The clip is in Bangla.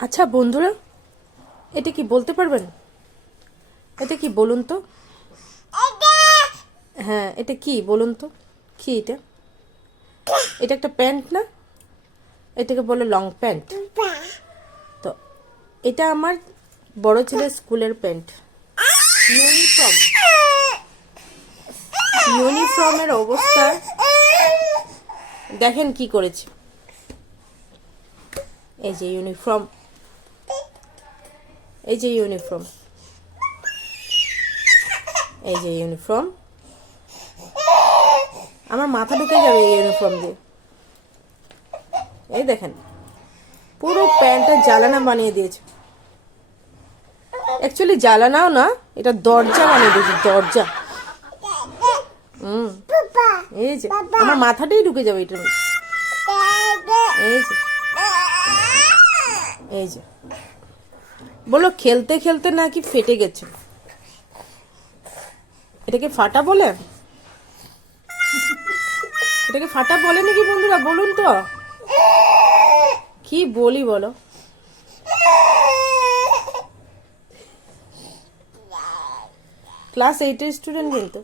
আচ্ছা বন্ধুরা, এটা কি বলতে পারবেন? এটা কি বলুন তো? হ্যাঁ, এটা কি বলুন তো? কি এটা? এটা একটা প্যান্ট না? এটাকে বলে লং প্যান্ট। তো এটা আমার বড় ছেলের স্কুলের প্যান্ট। ইউনিফর্ম। ইউনিফর্মের অবস্থা দেখেন কি করেছে। এই যে ইউনিফর্ম, এই যে ইউনিফর্ম, এই যে ইউনিফর্ম। আমার মাথা ঢুকে যাবে এই ইউনিফর্ম দিয়ে। এই দেখেন, পুরো প্যান্টটা জ্বালানা বানিয়ে দিয়েছে। অ্যাকচুয়ালি জ্বালানাও না, এটা দরজা বানিয়ে দিয়েছে, দরজা। হুম, এই যে আমার মাথাটাই ঢুকে যাবে এটার মধ্যে। এই যে, এই যে বলো খেলতে খেলতে নাকি ফেটে গেছে। এটাকে ফাটা বলে? এটাকে ফাটা বলে নাকি বন্ধুরা, বলুন তো? কি বলি বলো? ক্লাস 8-এর স্টুডেন্ট কিন্তু।